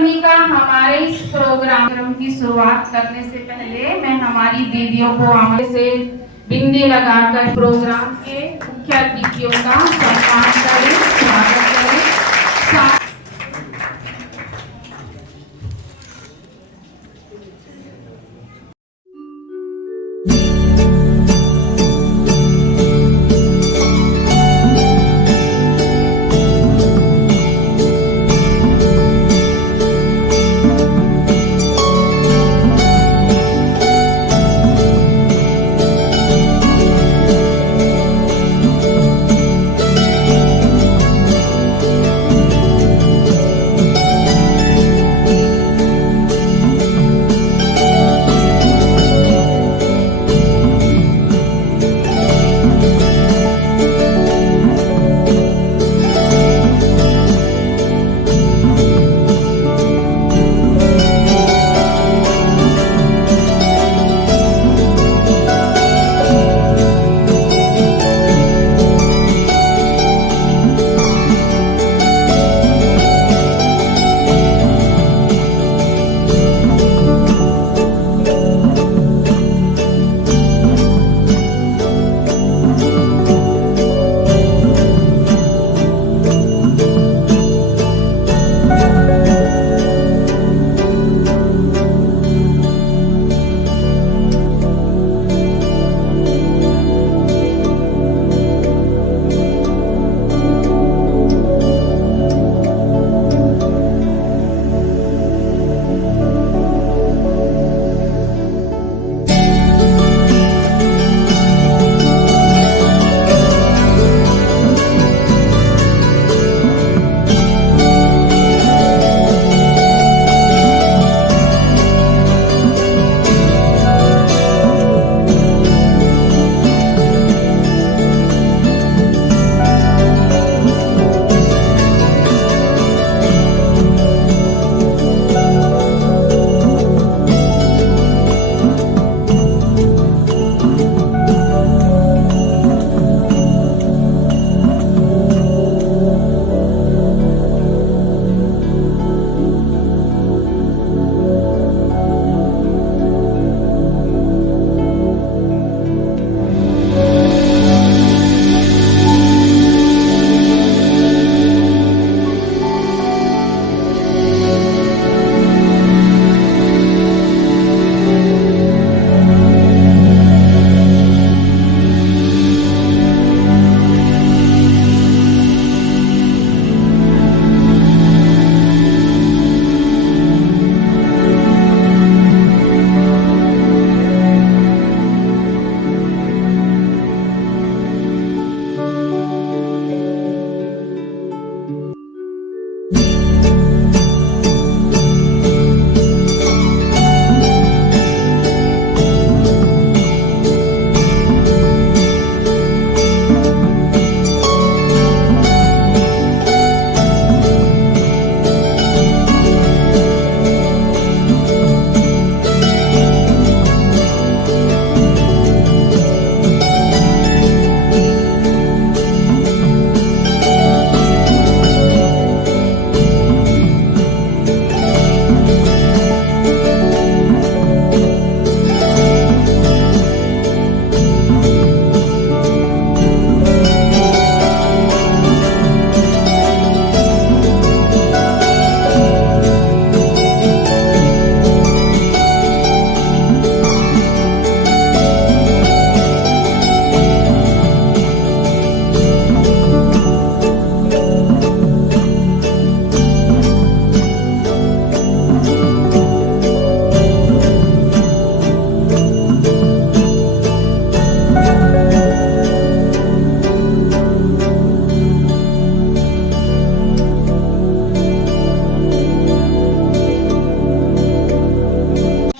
कर्णिका, हमारे इस प्रोग्राम की शुरुआत करने से पहले मैं हमारी दीदियों को आगे से बिंदी लगाकर प्रोग्राम के मुख्य अतिथियों का सम्मान करें, स्वागत करें।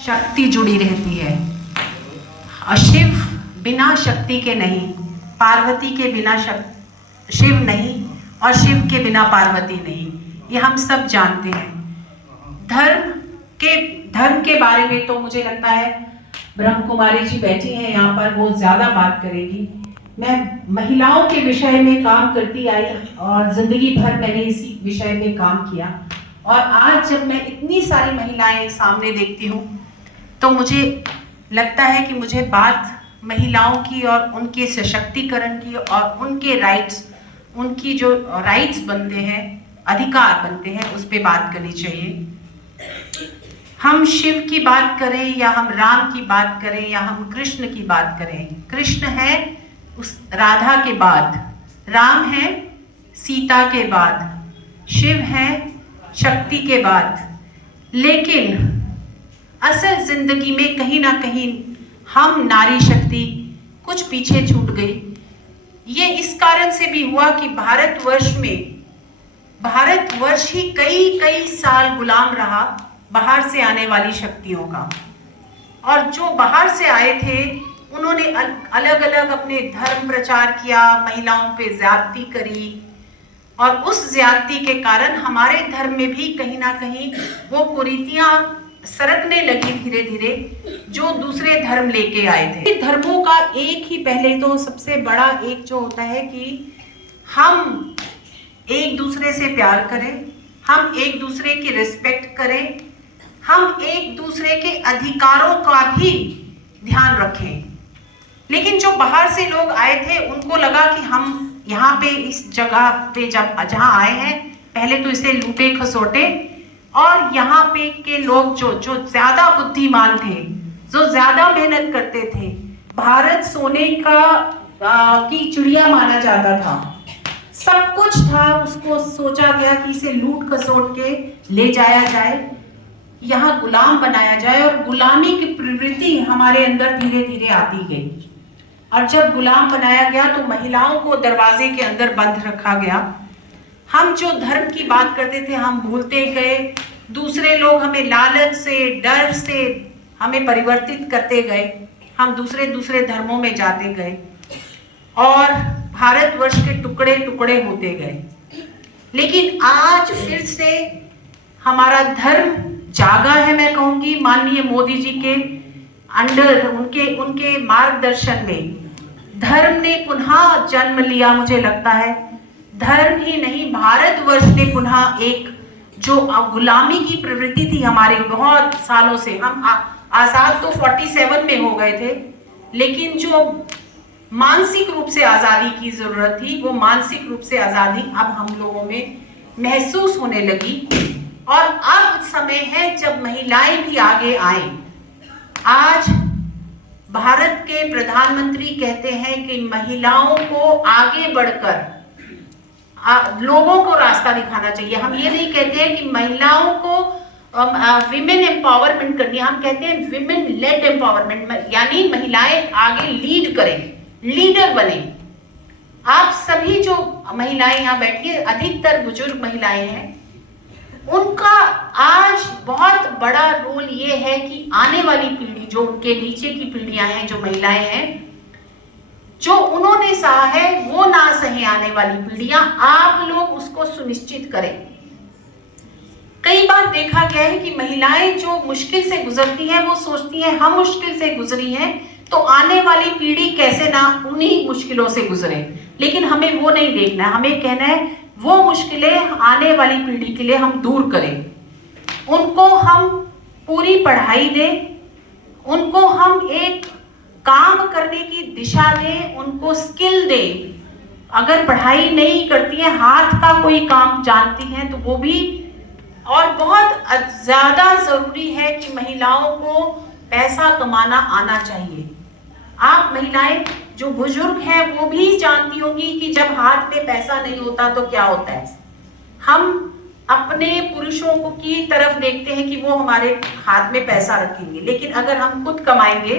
शक्ति जुड़ी रहती है। शिव बिना शक्ति के नहीं, पार्वती के बिना शिव नहीं, और शिव के बिना पार्वती नहीं, ये हम सब जानते हैं। धर्म के बारे में तो मुझे लगता है ब्रह्म कुमारी जी बैठी हैं यहाँ पर, वो ज़्यादा बात करेगी। मैं महिलाओं के विषय में काम करती आई और ज़िंदगी भर मैंने इसी विषय में काम किया, और आज जब मैं इतनी सारी महिलाएं सामने देखती हूँ तो मुझे लगता है कि मुझे बात महिलाओं की और उनके सशक्तिकरण की और उनके राइट्स, उनकी जो राइट्स बनते हैं, अधिकार बनते हैं, उस पर बात करनी चाहिए। हम शिव की बात करें या हम राम की बात करें या हम कृष्ण की बात करें, कृष्ण है उस राधा के बाद, राम है सीता के बाद, शिव है शक्ति के बाद। लेकिन असल जिंदगी में कहीं ना कहीं हम नारी शक्ति कुछ पीछे छूट गई। ये इस कारण से भी हुआ कि भारतवर्ष ही कई साल गुलाम रहा बाहर से आने वाली शक्तियों का। और जो बाहर से आए थे उन्होंने अलग अलग अपने धर्म प्रचार किया, महिलाओं पे ज्यादती करी, और उस ज्यादती के कारण हमारे धर्म में भी कहीं ना कहीं वो कुरीतियां सरकने लगी धीरे धीरे, जो दूसरे धर्म लेके आए थे। धर्मों का एक ही पहले तो सबसे बड़ा एक जो होता है कि हम एक दूसरे से प्यार करें, हम एक दूसरे की रिस्पेक्ट करें, हम एक दूसरे के अधिकारों का भी ध्यान रखें। लेकिन जो बाहर से लोग आए थे उनको लगा कि हम यहाँ पे इस जगह पे जहाँ आए हैं पहले तो इसे लूटे खसोटे, और यहाँ पे के लोग जो ज्यादा बुद्धिमान थे, जो ज्यादा मेहनत करते थे, भारत सोने की चिड़िया माना जाता था, सब कुछ था, उसको सोचा गया कि इसे लूट खसोट के ले जाया जाए, यहाँ गुलाम बनाया जाए, और गुलामी की प्रवृत्ति हमारे अंदर धीरे धीरे आती गई। और जब गुलाम बनाया गया तो महिलाओं को दरवाजे के अंदर बंद रखा गया। हम जो धर्म की बात करते थे हम भूलते गए, दूसरे लोग हमें लालच से, डर से हमें परिवर्तित करते गए, हम दूसरे धर्मों में जाते गए और भारतवर्ष के टुकड़े टुकड़े होते गए। लेकिन आज फिर से हमारा धर्म जागा है, मैं कहूंगी माननीय मोदी जी के अंडर, उनके मार्गदर्शन में धर्म ने पुनः जन्म लिया। मुझे लगता है धर्म ही नहीं, भारतवर्ष ने पुनः एक जो गुलामी की प्रवृत्ति थी हमारे बहुत सालों से, हम आजाद तो 47 में हो गए थे, लेकिन जो मानसिक रूप से आजादी की जरूरत थी वो मानसिक रूप से आजादी अब हम लोगों में महसूस होने लगी। और अब समय है जब महिलाएं भी आगे आए। आज भारत के प्रधानमंत्री कहते हैं कि महिलाओं को आगे बढ़कर लोगों को रास्ता दिखाना चाहिए। हम ये नहीं कहते हैं कि महिलाओं को विमेन एम्पावरमेंट करनी है, हम कहते हैं विमेन लेड एम्पावरमेंट, यानी महिलाएं आगे लीड करें, लीडर बने। आप सभी जो महिलाएं यहाँ बैठी है, अधिकतर बुजुर्ग महिलाएं हैं, उनका आज बहुत बड़ा रोल ये है कि आने वाली पीढ़ी, जो उनके नीचे की पीढ़ियां हैं, जो महिलाएं हैं, जो उन्होंने सहा है वो ना सहे आने वाली पीढ़ियां, आप लोग उसको सुनिश्चित करें। कई बार देखा गया है कि महिलाएं जो मुश्किल से गुजरती हैं वो सोचती हैं हम मुश्किल से गुजरी हैं तो आने वाली पीढ़ी कैसे ना उन्हीं मुश्किलों से गुजरे, लेकिन हमें वो नहीं देखना है। हमें कहना है वो मुश्किलें आने वाली पीढ़ी के लिए हम दूर करें, उनको हम पूरी पढ़ाई दें, उनको हम एक काम करने की दिशा दें, उनको स्किल दें। अगर पढ़ाई नहीं करती हैं, हाथ का कोई काम जानती हैं तो वो भी। और बहुत ज्यादा जरूरी है कि महिलाओं को पैसा कमाना आना चाहिए। आप महिलाएं जो बुजुर्ग हैं वो भी जानती होंगी कि जब हाथ में पैसा नहीं होता तो क्या होता है। हम अपने पुरुषों को की तरफ देखते हैं कि वो हमारे हाथ में पैसा रखेंगे, लेकिन अगर हम खुद कमाएंगे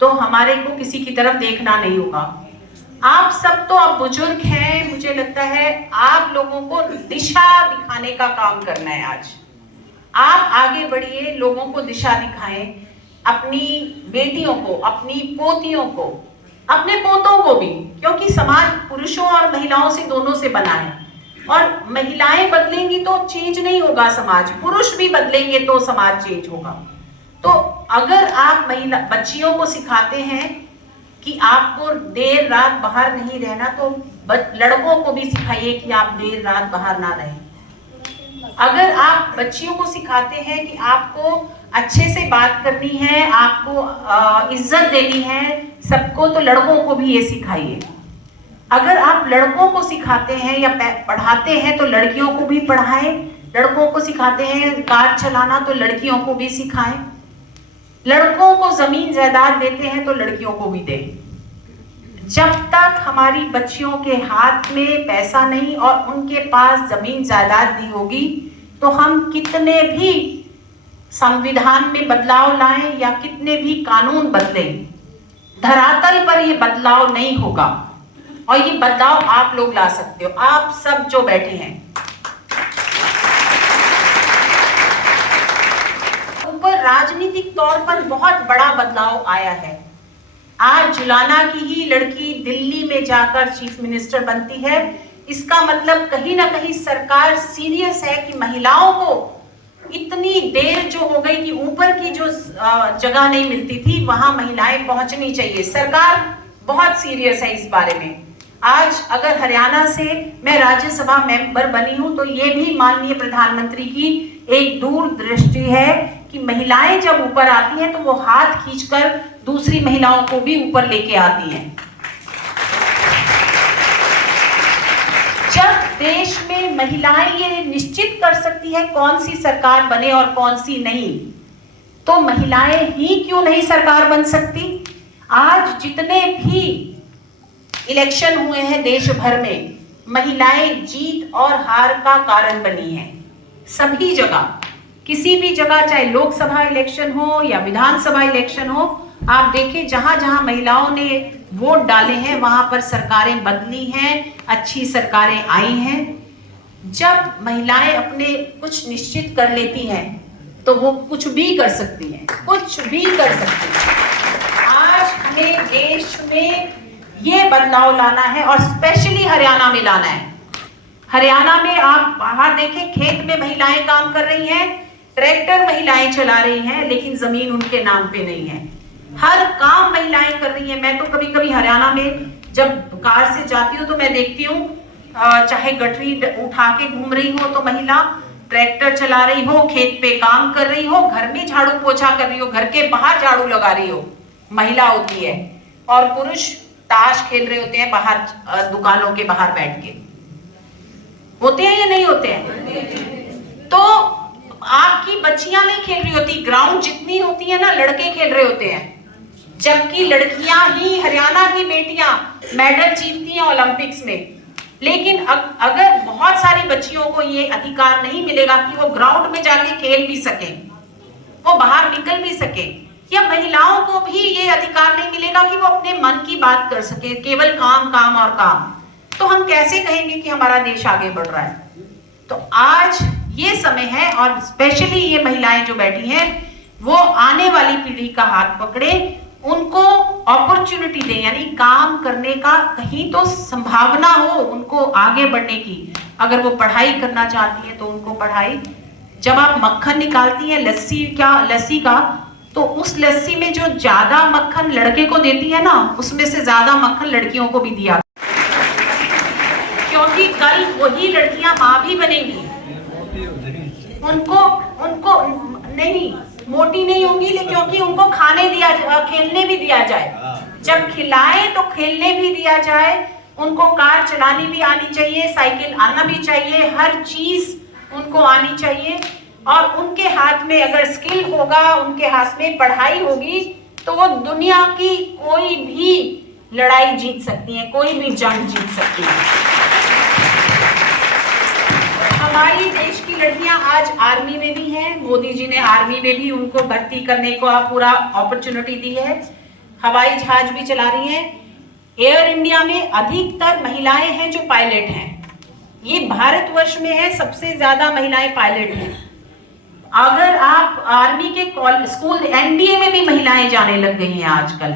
तो हमारे को किसी की तरफ देखना नहीं होगा। आप सब तो अब बुजुर्ग हैं, मुझे लगता है आप लोगों को दिशा दिखाने का काम करना है। आज आप आगे बढ़िए, लोगों को दिशा दिखाएं, अपनी बेटियों को, अपनी पोतियों को, अपने पोतों को भी, क्योंकि समाज पुरुषों और महिलाओं से, दोनों से बना है। और महिलाएं बदलेंगी तो चेंज नहीं होगा समाज, पुरुष भी बदलेंगे तो समाज चेंज होगा। तो अगर आप महिला बच्चियों को सिखाते हैं कि आपको देर रात बाहर नहीं रहना, तो लड़कों को भी सिखाइए कि आप देर रात बाहर ना रहें। अगर आप बच्चियों को सिखाते हैं कि आपको अच्छे से बात करनी है, आपको इज्जत देनी है सबको, तो लड़कों को भी ये सिखाइए। अगर आप लड़कों को सिखाते हैं या पढ़ाते हैं तो लड़कियों को भी पढ़ाएं। लड़कों को सिखाते हैं कार चलाना तो लड़कियों को भी सिखाएं। लड़कों को जमीन जायदाद देते हैं तो लड़कियों को भी दें। जब तक हमारी बच्चियों के हाथ में पैसा नहीं और उनके पास जमीन जायदाद नहीं होगी तो हम कितने भी संविधान में बदलाव लाएं या कितने भी कानून बदलें, धरातल पर ये बदलाव नहीं होगा। और ये बदलाव आप लोग ला सकते हो, आप सब जो बैठे हैं। ऊपर राजनीतिक तौर पर बहुत बड़ा बदलाव आया है। आज जुलाना की ही लड़की दिल्ली में जाकर चीफ मिनिस्टर बनती है। इसका मतलब कहीं ना कहीं सरकार सीरियस है कि महिलाओं को इतनी देर जो हो गई कि ऊपर की जो जगह नहीं मिलती थी वहां महिलाएं पहुंचनी चाहिए। सरकार बहुत सीरियस है इस बारे में। आज अगर हरियाणा से मैं राज्यसभा मेंबर बनी हूं तो ये भी माननीय प्रधानमंत्री की एक दूरदृष्टि है कि महिलाएं जब ऊपर आती हैं तो वो हाथ खींचकर दूसरी महिलाओं को भी ऊपर लेके आती हैं। जब देश में महिलाएं ये निश्चित कर सकती है कौन सी सरकार बने और कौन सी नहीं, तो महिलाएं ही क्यों नहीं सरकार बन सकती। आज जितने भी इलेक्शन हुए हैं देश भर में, महिलाएं जीत और हार का कारण बनी हैं। सभी जगह, किसी भी जगह, चाहे लोकसभा इलेक्शन हो या विधानसभा इलेक्शन हो, आप देखें जहां जहां महिलाओं ने वोट डाले हैं वहां पर सरकारें बदली हैं, अच्छी सरकारें आई हैं। जब महिलाएं अपने कुछ निश्चित कर लेती हैं तो वो कुछ भी कर सकती हैं, कुछ भी कर सकती हैं। आज हमें देश में ये बदलाव लाना है और स्पेशली हरियाणा में लाना है। हरियाणा में आप बाहर देखें, खेत में महिलाएं काम कर रही हैं, ट्रैक्टर महिलाएं चला रही हैं, लेकिन जमीन उनके नाम पे नहीं है। हर काम महिलाएं कर रही हैं। मैं तो कभी कभी हरियाणा में जब कार से जाती हूँ तो मैं देखती हूँ, चाहे गठरी उठा के घूम रही हो तो महिला, ट्रैक्टर चला रही हो, खेत पे काम कर रही हो, घर में झाड़ू पोछा कर रही हो, घर के बाहर झाड़ू लगा रही हो, महिला होती है। और पुरुष ताश खेल रहे होते हैं बाहर, दुकानों के बाहर बैठ के। होते हैं या नहीं होते हैं? तो आपकी बच्चियां नहीं खेल रही होती, ग्राउंड जितनी होती है ना, लड़के खेल रहे होते हैं। जबकि लड़कियां ही, हरियाणा की बेटियां मेडल जीतती हैं ओलंपिक्स में। लेकिन अगर बहुत सारी बच्चियों को ये अधिकार नहीं मिलेगा कि वो ग्राउंड में जाके खेल भी सके, वो बाहर निकल भी सके, या महिलाओं को भी ये अधिकार नहीं मिलेगा कि वो अपने मन की बात कर सके, केवल काम काम और काम, तो हम कैसे कहेंगे कि हमारा देश आगे बढ़ रहा है। तो आज ये समय है, और स्पेशली ये महिलाएं जो बैठी हैं वो आने वाली पीढ़ी का हाथ पकड़े, उनको अपॉर्चुनिटी दें, यानी काम करने का कहीं तो संभावना हो उनको आगे बढ़ने की। अगर वो पढ़ाई करना चाहती है तो उनको पढ़ाई। जब आप मक्खन निकालती हैं लस्सी का, तो उस लस्सी में जो ज्यादा मक्खन लड़के को देती है ना, उसमें से ज्यादा मक्खन लड़कियों को भी दिया, क्योंकि कल वही लड़कियां माँ भी बनेंगी। उनको नहीं, मोटी नहीं होंगी, लेकिन क्योंकि उनको खाने दिया, खेलने भी दिया जाए। जब खिलाए तो खेलने भी दिया जाए। उनको कार चलानी भी आनी चाहिए, साइकिल आना भी चाहिए, हर चीज उनको आनी चाहिए। और उनके हाथ में अगर स्किल होगा, उनके हाथ में पढ़ाई होगी, तो वो दुनिया की कोई भी लड़ाई जीत सकती हैं, कोई भी जंग जीत सकती हैं। हमारी देश की लड़कियां आज आर्मी में भी हैं। मोदी जी ने आर्मी में भी उनको भर्ती करने को पूरा अपॉर्चुनिटी दी है। हवाई जहाज भी चला रही हैं। एयर इंडिया में अधिकतर महिलाएं हैं जो पायलट हैं। ये भारतवर्ष में है, सबसे ज्यादा महिलाएं पायलट हैं। अगर आप आर्मी के स्कूल, एनडीए में भी महिलाएं जाने लग गई हैं आजकल।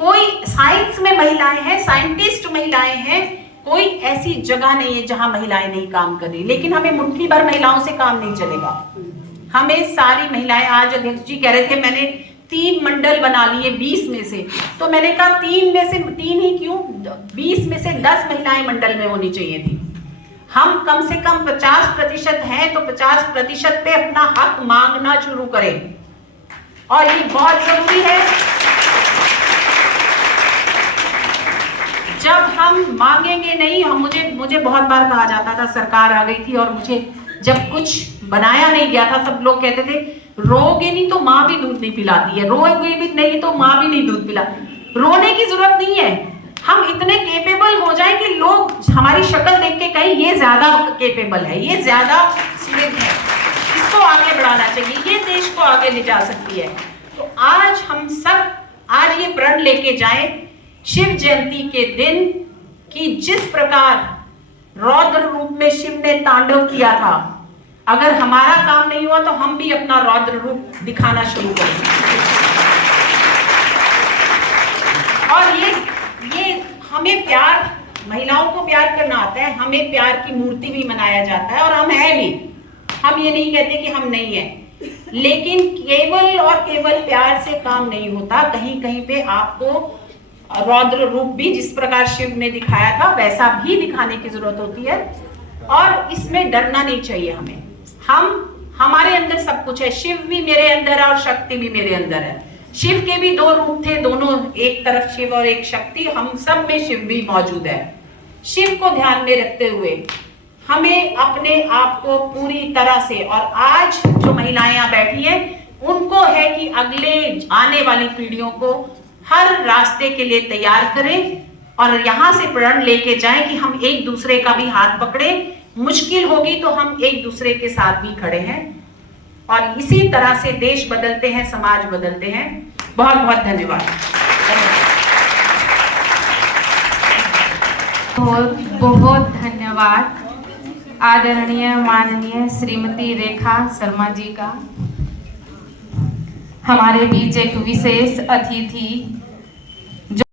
कोई साइंस में महिलाएं हैं, साइंटिस्ट महिलाएं हैं, कोई ऐसी जगह नहीं है जहां महिलाएं नहीं काम कर रही। लेकिन हमें मुट्ठी भर महिलाओं से काम नहीं चलेगा। हमें सारी महिलाएं, आज अध्यक्ष जी कह रहे थे मैंने 3 मंडल बना लिए 20 में से, तो मैंने कहा 3 में से 3 ही क्यों, 20 में से 10 महिलाएं मंडल में होनी चाहिए थी। हम कम से कम 50% हैं तो 50% पे अपना हक मांगना शुरू करें, और ये बहुत जरूरी है। जब हम मांगेंगे नहीं, हम मुझे बहुत बार कहा जाता था सरकार आ गई थी और मुझे जब कुछ बनाया नहीं गया था, सब लोग कहते थे रोगे नहीं तो माँ भी दूध नहीं पिलाती है, रोगे भी नहीं तो माँ भी नहीं दूध पिला। रोने की जरूरत नहीं है, हम इतने केपेबल हो जाएं कि लोग हमारी शक्ल देख के कहें ये ज्यादा केपेबल है, ये ज्यादा स्लिम है, इसको आगे बढ़ाना चाहिए, ये देश को आगे ले जा सकती है। तो आज हम सब आज ये प्रण लेके जाएं शिव जयंती के दिन कि जिस प्रकार रौद्र रूप में शिव ने तांडव किया था, अगर हमारा काम नहीं हुआ तो हम भी अपना रौद्र रूप दिखाना शुरू करेंगे। और ये हमें प्यार, महिलाओं को प्यार करना आता है, हमें प्यार की मूर्ति भी मनाया जाता है और हम हैं भी, हम ये नहीं कहते कि हम नहीं हैं, लेकिन केवल और केवल प्यार से काम नहीं होता, कहीं कहीं पे आपको रौद्र रूप भी जिस प्रकार शिव ने दिखाया था वैसा भी दिखाने की जरूरत होती है। और इसमें डरना नहीं चाहिए हमें, हमारे अंदर सब कुछ है, शिव भी मेरे अंदर है और शक्ति भी मेरे अंदर है। शिव के भी 2 रूप थे, दोनों, एक तरफ शिव और एक शक्ति, हम सब में शिव भी मौजूद है। शिव को ध्यान में रखते हुए हमें अपने आप को पूरी तरह से, और आज जो महिलाएं यहाँ बैठी हैं उनको है कि अगले आने वाली पीढ़ियों को हर रास्ते के लिए तैयार करें और यहाँ से प्रण लेके जाएं कि हम एक दूसरे का भी हाथ पकड़े, मुश्किल होगी तो हम एक दूसरे के साथ भी खड़े हैं, और इसी तरह से देश बदलते हैं, समाज बदलते हैं। बहुत बहुत धन्यवाद। बहुत बहुत धन्यवाद आदरणीय माननीय श्रीमती रेखा शर्मा जी का। हमारे बीच एक विशेष अतिथि